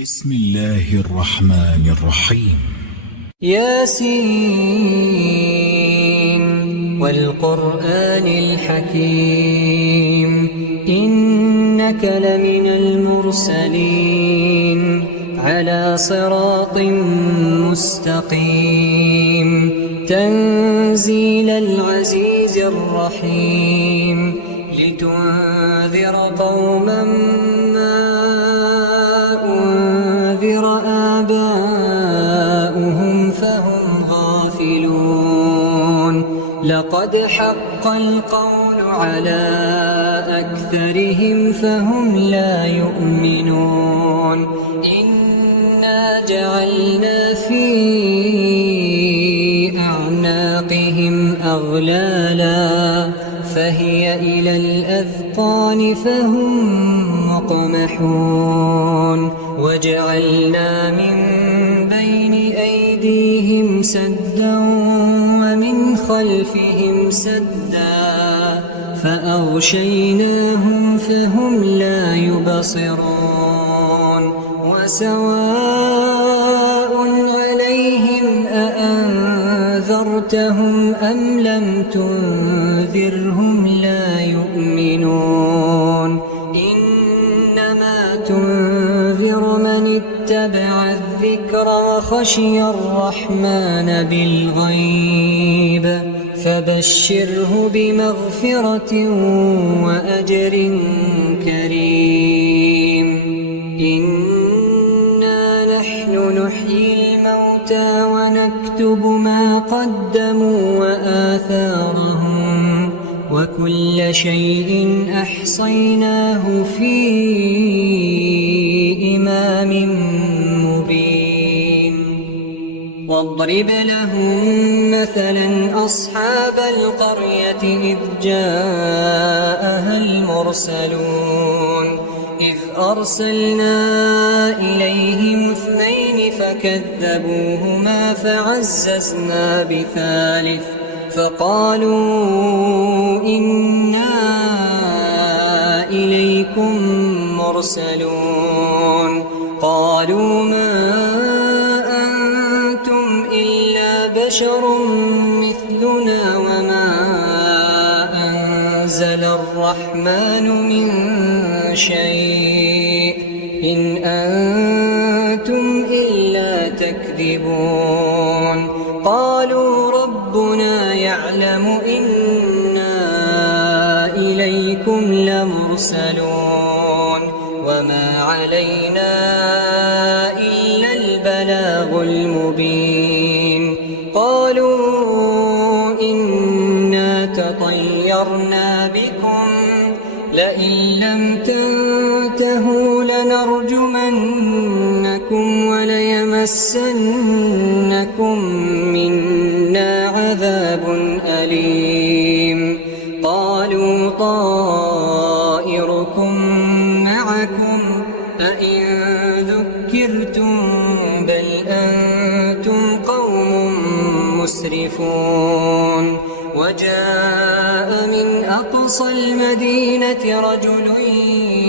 بسم الله الرحمن الرحيم. ياسين والقرآن الحكيم إنك لمن المرسلين على صراط مستقيم تنزيل العزيز الرحيم لتنذر قوما ما أنذر آباؤهم فهم غافلون لقد حق القول على أكثرهم فهم لا يؤمنون إنا جعلنا في أعناقهم أغلالا فهي إلى الأذقان فهم مقمحون وجعلنا من بين أيديهم سدا ومن خلفهم سدا فأغشيناهم فهم لا يبصرون وسواء عليهم أأنذرتهم أم لم تنذرهم لا يؤمنون إنما تنذر من اتبع الذكر وخشي الرحمن بالغيب فبشره بمغفرة وأجر كريم إنا نحن نحيي الموتى ونكتب ما قدموا وآثارهم وكل شيء أحصيناه في إمام مبين واضرب لهم مثلا أصحاب القرية إذ جاءها المرسلون إذ أرسلنا إليهم 2 فكذبوهما فعززنا بثالث فقالوا إنا إليكم مرسلون قالوا ما أنتم إلا بشر مثلنا وما أنزل الرحمن من شيء إن أنتم إلا تكذبون قالوا ربنا يعلم إنا إليكم لمرسلون وما علينا إلا البلاغ المبين قالوا إنا تطيرنا بكم لئن لم تنتهوا لنرجمنكم وليمسنكم منا عذاب أليم قالوا طائركم معكم أئن ذكرتم بل أنتم قوم مسرفون وجاء من أقصى المدينة رجل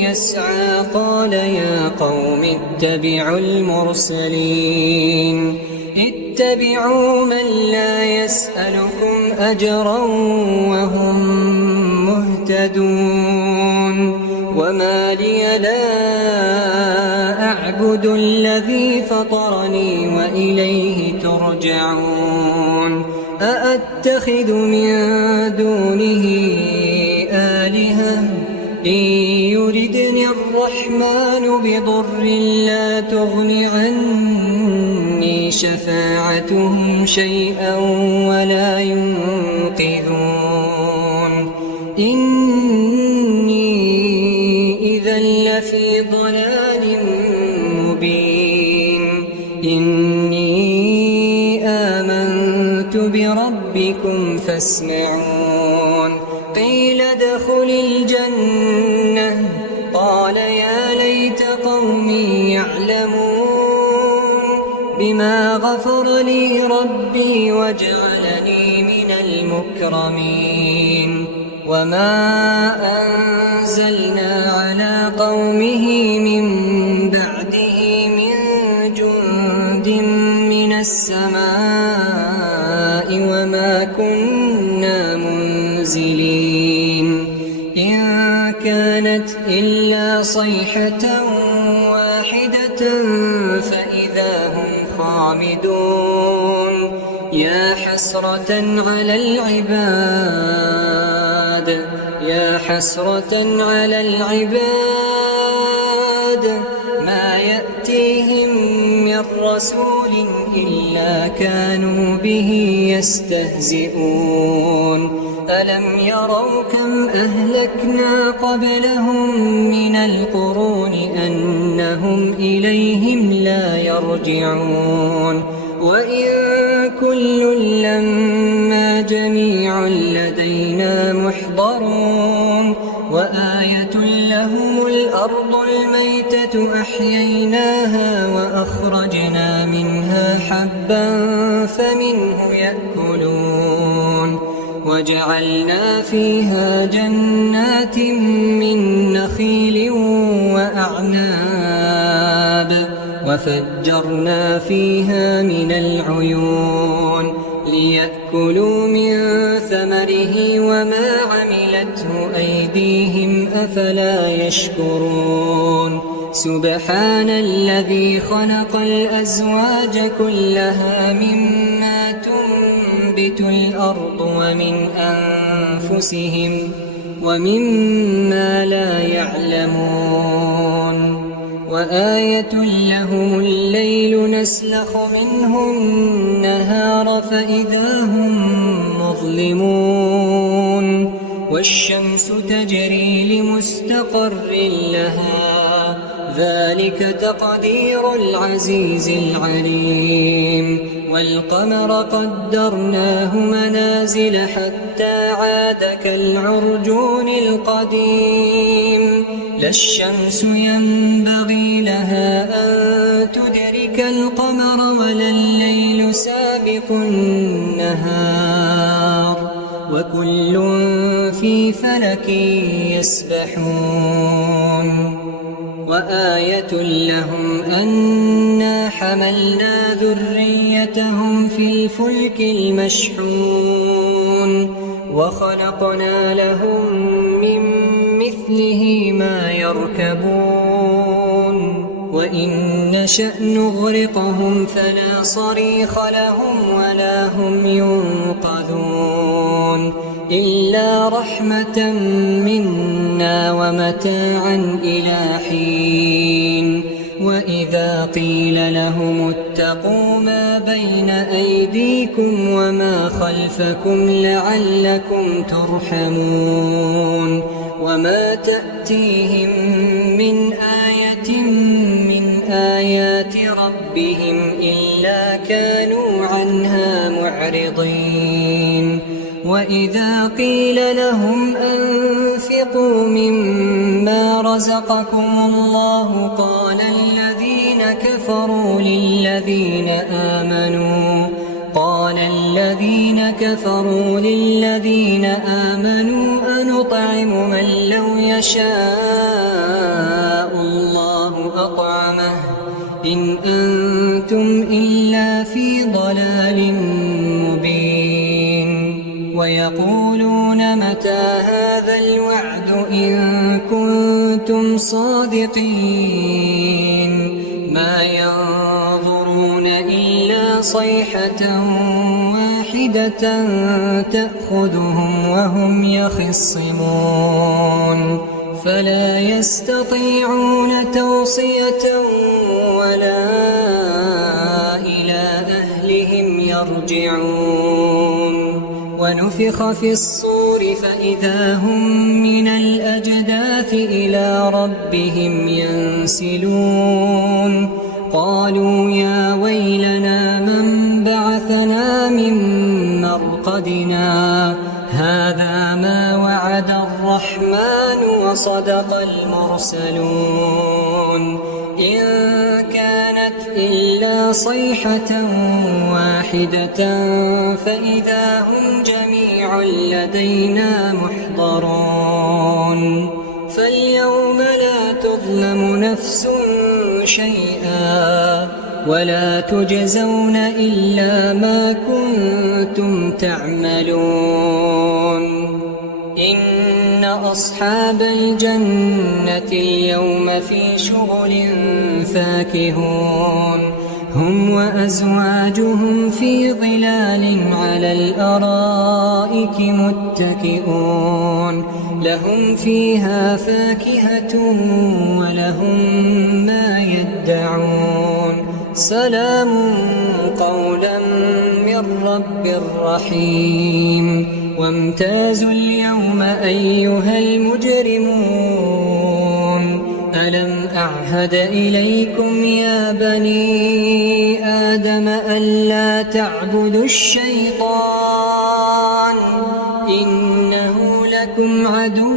يسعى قال يا قوم اتبعوا المرسلين اتبعوا من لا يسألكم أجرا وهم مهتدون وما لي لا أعبد الذي فطرني وإليه ترجعون أأتخذ من دونه آلهة إن يردني الرحمن بضر لا تغن عني شفاعتهم شيئا ولا ينقذون إني إذا لفي ضلال مبين إني آمنت بربكم فاسمعون قيل ادخل الجنة قال يا ليت قومي يعلمون بما غفر لي ربي وجعلني من المكرمين وما أنزلنا على قومه من بعده من السماء وما كنا منزلين إن كانت إلا صيحة واحدة فإذا هم خامدون يا حسرة على العباد يا حسرة على العباد ما يأتيهم من رسول إلا كانوا به يستهزئون ألم يروا كم أهلكنا قبلهم من القرون أنهم إليهم لا يرجعون وإن كل لما جميع لدينا محضرون وآية لهم الأرض الميتة أحييناها وأخرجنا منها حبا فمنه يأكلون وجعلنا فيها جنات من نخيل وأعناب وفجرنا فيها من العيون ليأكلوا من ثمره وما عملته أيديهم أفلا يشكرون سبحان الذي خلق الأزواج كلها مما تنبت الأرض ومن أنفسهم ومما لا يعلمون وآية لهم الليل نسلخ منه النهار فإذا هم مظلمون والشمس تجري لمستقر لها ذلك تقدير العزيز العليم والقمر قدرناه منازل حتى عاد كالعرجون القديم لا الشمس ينبغي لها أن تدرك القمر ولا الليل سابق النهار وكل في فلك يسبحون وآية لهم أنا حملنا ذريتهم في الفلك المشحون وخلقنا لهم من مثله ما يركبون وإن نشأ نغرقهم فلا صريخ لهم ولا هم ينقذون إلا رحمة منا ومتاعا إلى حين وإذا قيل لهم اتقوا ما بين أيديكم وما خلفكم لعلكم ترحمون وما تأتيهم من آية من آيات ربهم إلا كانوا عنها معرضين وإذا قيل لهم أنفقوا مما رزقكم الله قال الذين كفروا للذين آمنوا أنطعم من لو يشاء الله أطعمه إن أنتم إلا في ضلال مبين ويقولون متى هذا الوعد إن كنتم صادقين ما ينظرون إلا صيحة واحدة تأخذهم وهم يخصمون فلا يستطيعون توصية ولا إلى أهلهم يرجعون ونفخ في الصور فإذا هم من الأجداث إلى ربهم ينسلون قالوا يا ويلنا من بعثنا من مرقدنا هذا ما وعد الرحمن وصدق المرسلون إن كانت إلا صيحة واحدة فإذا هم جميع لدينا محضرون فاليوم لا تظلم نفس شيئا ولا تجزون إلا ما كنتم تعملون إن أصحاب الجنة اليوم في شغل فاكهون هم وأزواجهم في ظلال على الأرائك متكئون لهم فيها فاكهة ولهم ما يدعون سلام قولا من رب رحيم وامتازوا اليوم أيها المجرمون ألم أعهد إليكم يا بني آدم ألا تعبدوا الشيطان إنه لكم عدو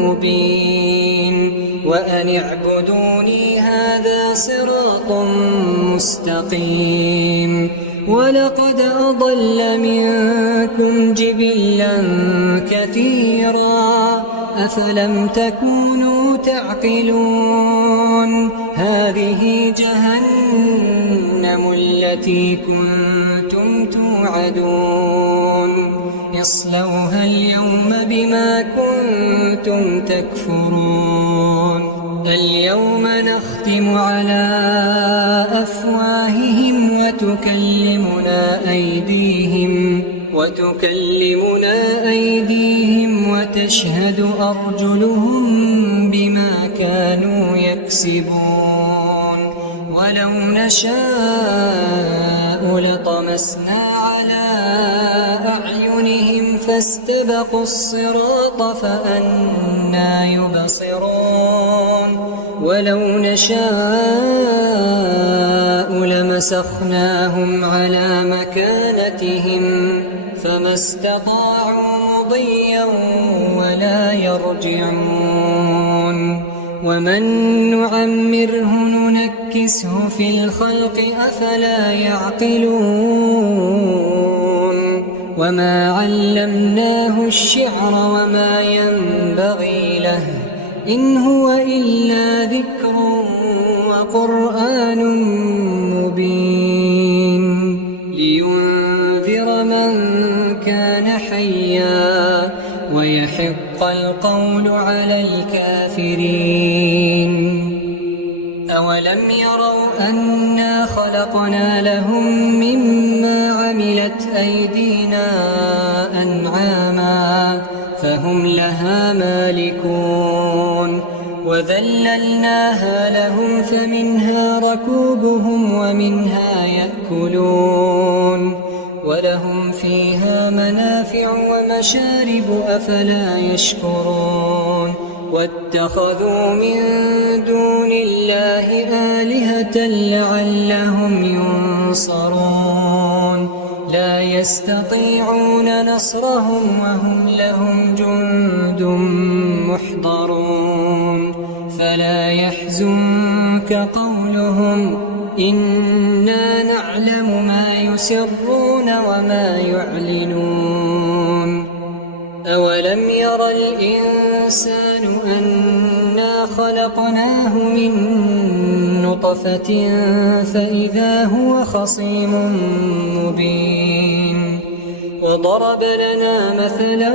مبين وأن اعبدوني هذا صراط مستقيم ولقد أضل منكم جبلا كثيرا أفلم تكونوا تعقلون هذه جهنم التي كنتم توعدون اصلوها اليوم بما كنتم تكفرون اليوم نختم على أفواههم وتكلمنا أيديهم وتشهد أرجلهم بما كانوا يكسبون ولو نشاء لطمسنا على أعينهم فاستبقوا الصراط فأنى يبصرون ولو نشاء لمسخناهم على مكانتهم فما استطاعوا مضيا ولا يرجعون ومن نعمره ننكسه في الخلق أفلا يعقلون وما علمناه الشعر وما ينبغي له إن هو إلا ذكر وقرآن مبين لينذر من كان حيا ويحق القول على الكافرين أولم يروا أنا خلقنا لهم مما عملت أيدينا أنعاما فهم لها مالكون وذللناها لهم فمنها ركوبهم ومنها يأكلون ولهم فيها منافع ومشارب أفلا يشكرون واتخذوا من دون الله آلهة لعلهم ينصرون لا يستطيعون نصرهم وهم لهم جند محضرون فلا يحزنك قولهم إنا نعلم ما يسرون وما يعلنون أولم ير الإنسان أنا خلقناه من نطفة فإذا هو خصيم مبين وضرب لنا مثلا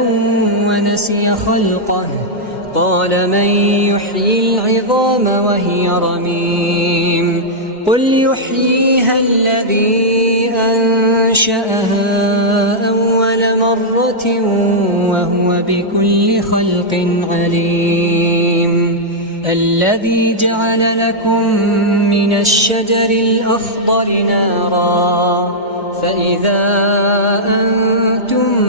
ونسي خلقه قال من يحيي العظام وهي رميم قل يحييها الذي أنشأها أول مرة وهو بكل خلق عليم الذي جعل لكم من الشجر الأخضر نارا فإذا أنتم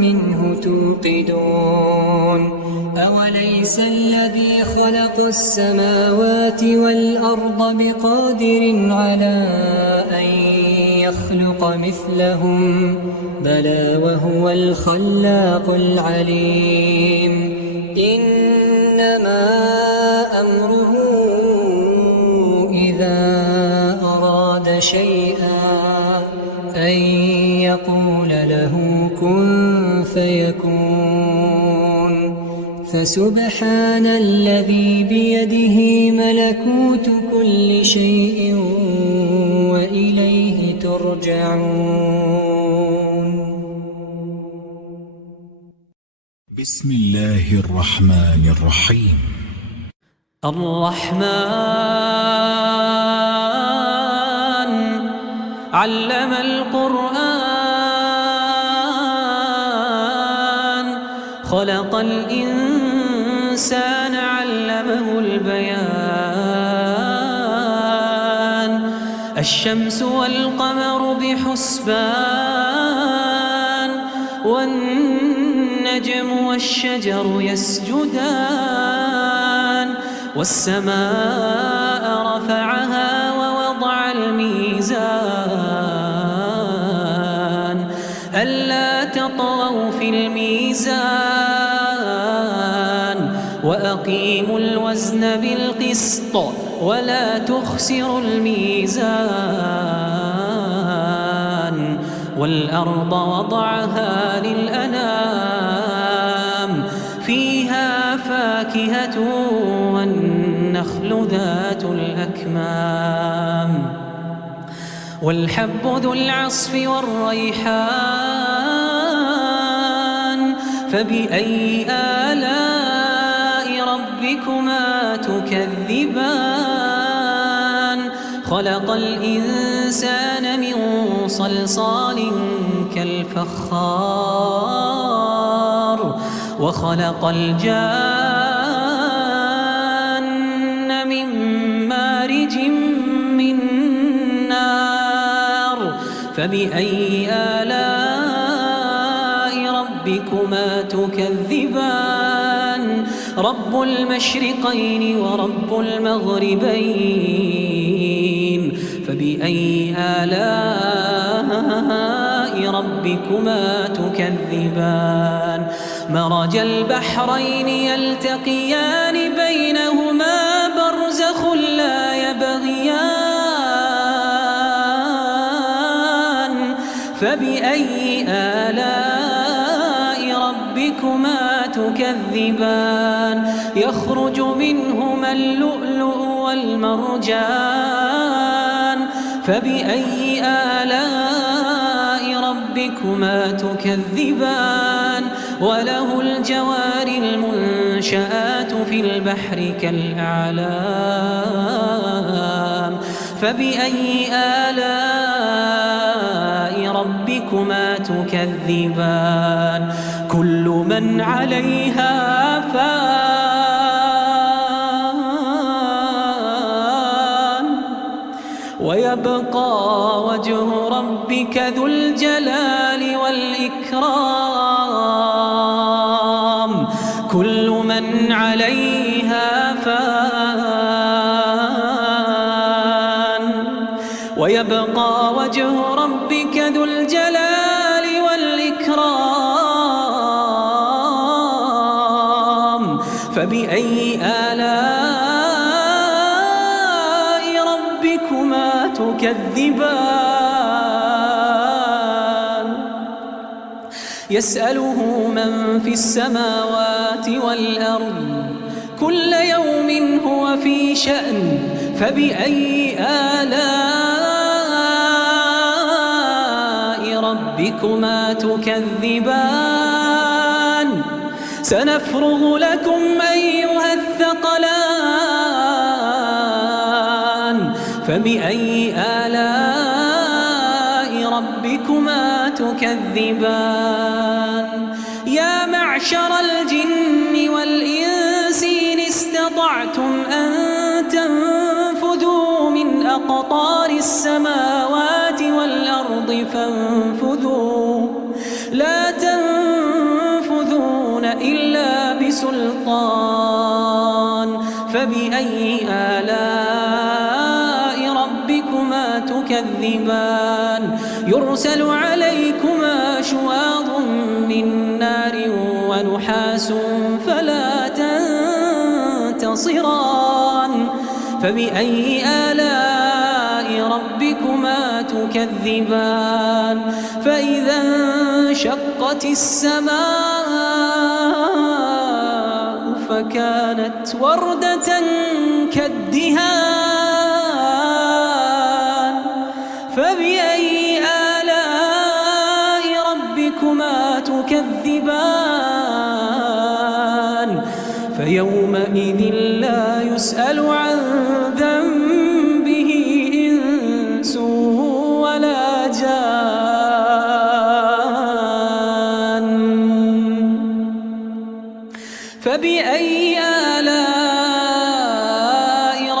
منه توقدون أوليس الذي خلق السماوات والأرض بقادر على أن يخلق مثلهم بلى وهو الخلاق العليم إنما أمره إذا أراد شيئا أن يقول له كن فيكون فسبحان الذي بيده ملكوت كل شيء يرجعون. بسم الله الرحمن الرحيم. الرحمن علم القرآن خلق الإنسان علمه البيان الشمس والقمر بحسبان والنجم والشجر يسجدان والسماء رفعها ووضع الميزان ألا تطغوا في الميزان وأقيموا الوزن بالقسط ولا تخسروا الميزان والأرض وضعها للأنام فيها فاكهة والنخل ذات الأكمام والحب ذو العصف والريحان فبأي آلاء ربكما تكذبان خلق الإنسان من صلصال كالفخار وخلق الجان من مارج من نار فبأي آلاء ربكما تكذبان رب المشرقين ورب المغربين فبأي آلاء ربكما تكذبان مرج البحرين يلتقيان بينهما برزخ لا يبغيان فبأي آلاء ربكما تكذبان يخرج منهما اللؤلؤ والمرجان فبأي آلاء ربكما تكذبان وله الجوار المنشآت في البحر كالأعلام فبأي آلاء ربكما تكذبان كل من عليها فان ويبقى وجه ربك ذو الجلال والإكرام كل من عليها فان ويبقى وجه ربك ذو الجلال والإكرام فبأي آلاء ربكما تكذبان يسأله من في السماوات والأرض كل يوم هو في شأن فبأي آلاء ربكما تكذبان سنفرغ لكم أيها الثقلان فبأي آلاء ربكما تكذبان يا معشر الجن والإنس إن استطعتم أن تنفذوا من أقطار السماوات والأرض فانفذوا لا تنفذون إلا بسلطان فبأي آلاء ربكما تكذبان يرسل عليكما شواظ من نار ونحاس فلا تنتصران فبأي آلاء ربكما تكذبان فإذا انشقت السماء فكانت وردة كالدهان فبأي تكذبان فيومئذ لا يسأل عن ذنبه إنس ولا جان فبأي آلاء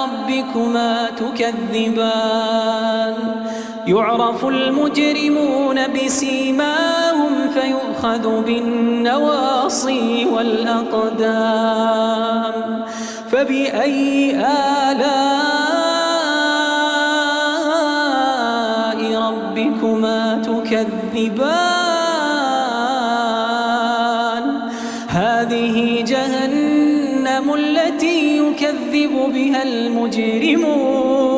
ربكما تكذبان يعرف المجرمون بسيماهم فيؤخذ بالنواصي والأقدام فبأي آلاء ربكما تكذبان هذه جهنم التي يكذب بها المجرمون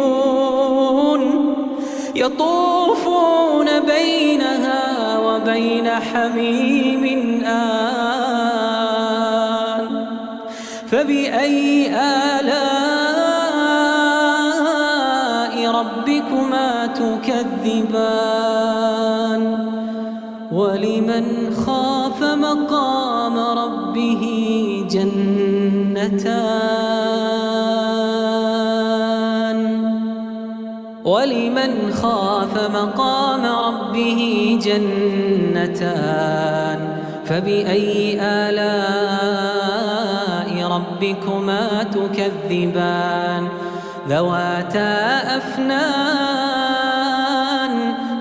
يطوفون بينها وبين حميم آن فبأي آلاء ربكما تكذبان ولمن خاف مقام ربه جنتان ولمن خاف مقام ربه جنتان فبأي آلاء ربكما تكذبان ذواتا أفنان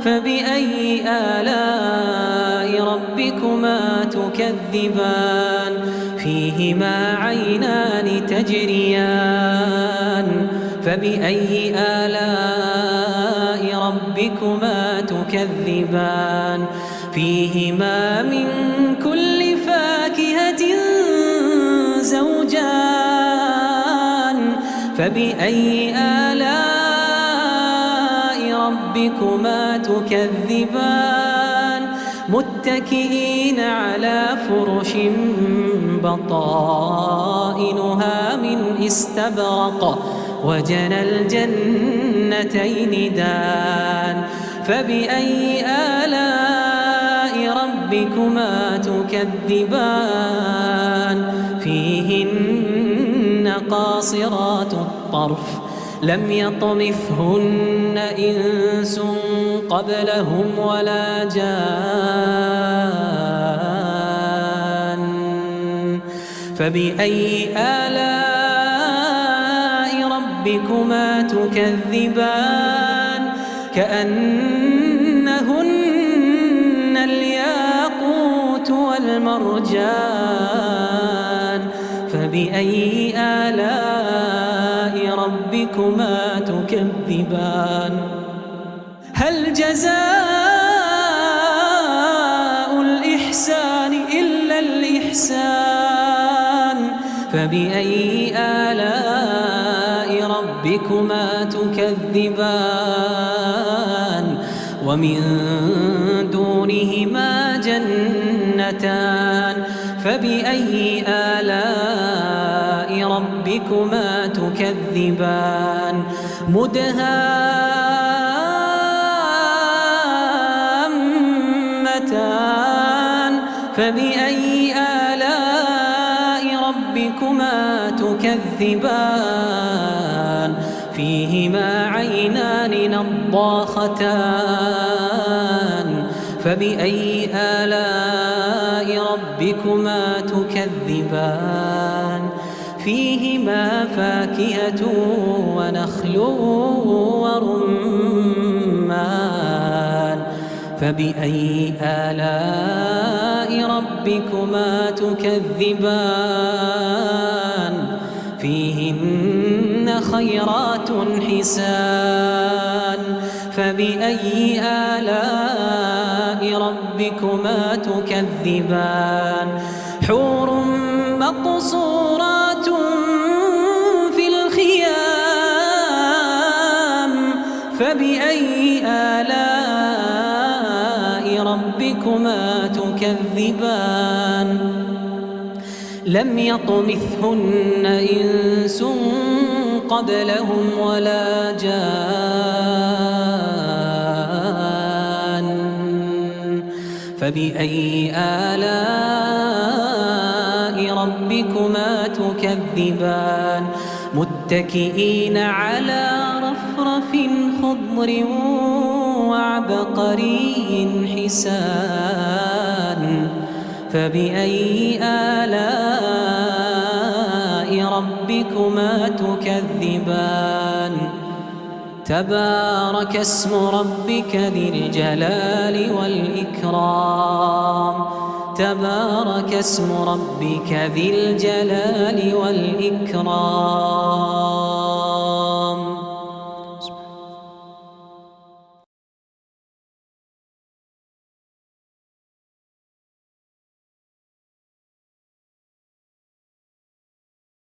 فبأي آلاء ربكما تكذبان فيهما عينان تجريان فبأي آلاء ربكما تكذبان فيهما من كل فاكهة زوجان فبأي آلاء ربكما تكذبان متكئين على فرش بطائنها من استبرق وجنى الجنتين دان فبأي آلاء ربكما تكذبان فيهن قاصرات الطرف لم يطمثهن إنس قبلهم ولا جان فبأي آلاء ربكما تكذبان كأنهن الياقوت والمرجان فبأي آلاء ربكما تكذبان هل جزاء الإحسان إلا الإحسان فبأي آلاء ربكما تكذبان ومن دونهما جنتان فبأي آلاء ربكما تكذبان مدهامتان فبأي آلاء ربكما تكذبان فيهما عينان نضاختان فبأي آلاء ربكما تكذبان فيهما فاكهة ونخل ورمان فبأي آلاء ربكما تكذبان فيهن خيرات حسان فبأي آلاء ربكما تكذبان حور مقصورات في الخيام فبأي آلاء ربكما تكذبان لم يطمثهن إنس قبلهم ولا جان فبأي آلاء ربكما تكذبان متكئين على رفرف خضر وعبقري حسان فبأي آلاء ربكما تكذبان تبارك اسم ربك ذي الجلال والإكرام تبارك اسم ربك ذي الجلال والإكرام